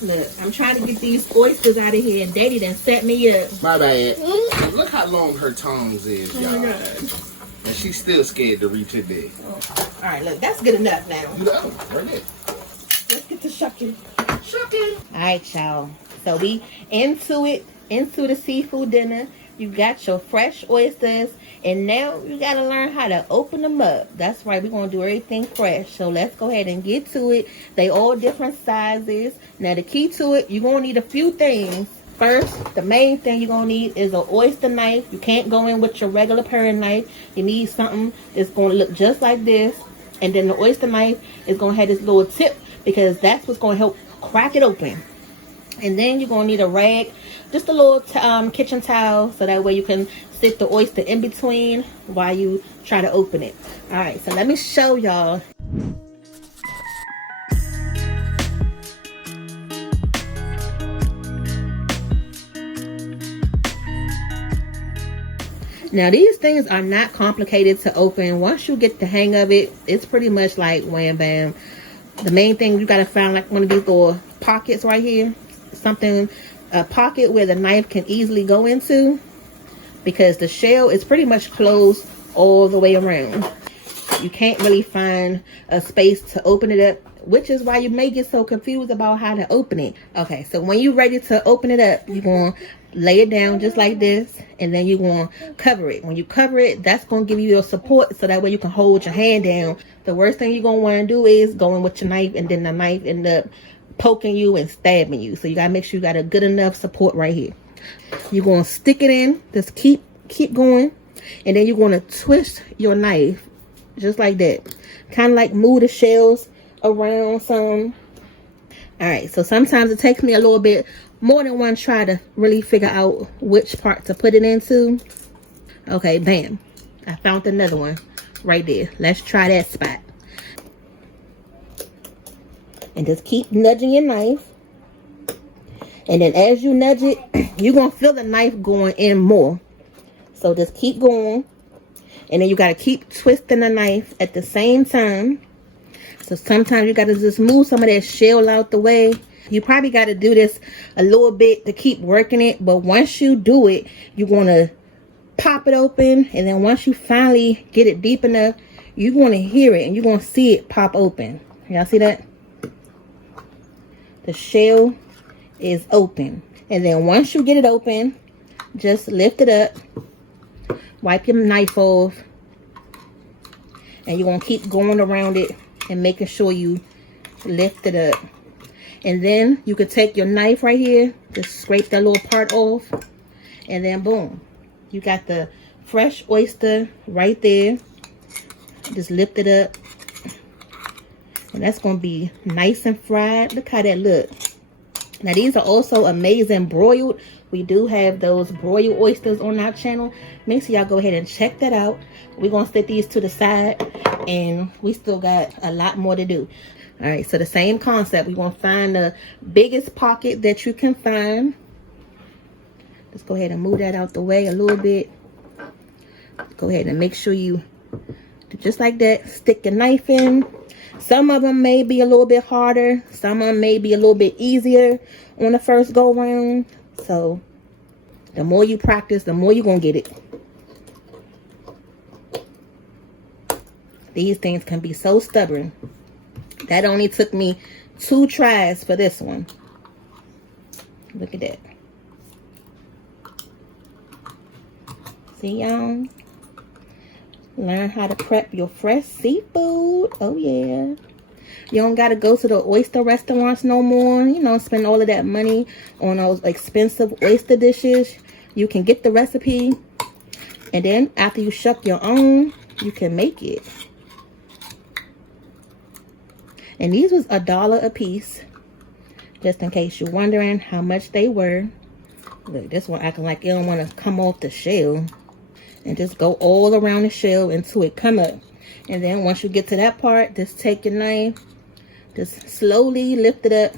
Look, I'm trying to get these oysters out of here, and Daddy done set me up. My bad. Look how long her tongs is, y'all. Oh my God. And she's still scared to reach it there. Oh. All right, look, that's good enough now. You know, right there. Let's get to shucking. Shucking. All right, y'all. So we into the seafood dinner. You got your fresh oysters, and now you got to learn how to open them up. That's right, we're going to do everything fresh. So let's go ahead and get to it. They all different sizes. Now the key to it, you're going to need a few things. First, the main thing you're going to need is an oyster knife. You can't go in with your regular paring knife. You need something that's going to look just like this. And then the oyster knife is going to have this little tip, because that's what's going to help crack it open. And then you're going to need a rag, just a little kitchen towel, so that way you can stick the oyster in between while you try to open it. All right, so let me show y'all. Now these things are not complicated to open. Once you get the hang of it, it's pretty much like wham bam. The main thing, you got to find like one of these little pockets right here. Something, a pocket where the knife can easily go into, because the shell is pretty much closed all the way around. You can't really find a space to open it up, which is why you may get so confused about how to open it. Okay, so when you're ready to open it up, you're going to lay it down just like this, and then you're going to cover it. When you cover it, that's going to give you your support, so that way you can hold your hand down. The worst thing you're going to want to do is go in with your knife, and then the knife end up poking you and stabbing you. So you gotta make sure you got a good enough support right here. You're gonna stick it in, just keep going, and then you're gonna twist your knife just like that, kind of like move the shells around some. All right, so sometimes it takes me a little bit more than one try to really figure out which part to put it into. Okay, bam, I found another one right there. Let's try that spot. And just keep nudging your knife. And then as you nudge it, you're going to feel the knife going in more. So just keep going. And then you got to keep twisting the knife at the same time. So sometimes you got to just move some of that shell out the way. You probably got to do this a little bit to keep working it. But once you do it, you're going to pop it open. And then once you finally get it deep enough, you're going to hear it. And you're going to see it pop open. Y'all see that? The shell is open. And then once you get it open, just lift it up, wipe your knife off, and you're going to keep going around it and making sure you lift it up. And then you could take your knife right here, just scrape that little part off, and then boom, you got the fresh oyster right there. Just lift it up. And that's going to be nice and fried. Look how that looks. Now, these are also amazing broiled. We do have those broiled oysters on our channel. Make sure y'all go ahead and check that out. We're going to set these to the side, and we still got a lot more to do. All right, so the same concept. We're going to find the biggest pocket that you can find. Let's go ahead and move that out the way a little bit. Go ahead and make sure you do just like that. Stick your knife in. Some of them may be a little bit harder. Some of them may be a little bit easier on the first go round. So the more you practice, the more you're going to get it. These things can be so stubborn. That only took me 2 tries for this one. Look at that. See, y'all? Learn how to prep your fresh seafood. Oh, yeah. You don't got to go to the oyster restaurants no more. You know, spend all of that money on those expensive oyster dishes. You can get the recipe. And then after you shuck your own, you can make it. And these was $1 a piece. Just in case you're wondering how much they were. Look, this one acting like it don't want to come off the shell. And just go all around the shell until it come up. And then once you get to that part, just take your knife, just slowly lift it up.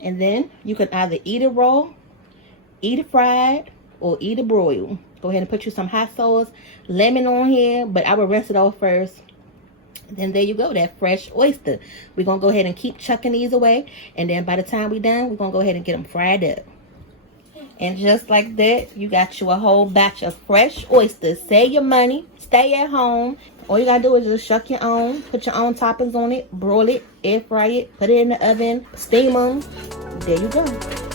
And then you can either eat it raw, eat it fried, or eat it broiled. Go ahead and put you some hot sauce, lemon on here, but I will rinse it off first. Then there you go, that fresh oyster. We're going to go ahead and keep chucking these away. And then by the time we're done, we're going to go ahead and get them fried up. And just like that, you got you a whole batch of fresh oysters. Save your money. Stay at home. All you got to do is just shuck your own. Put your own toppings on it. Broil it. Air fry it. Put it in the oven. Steam them. There you go.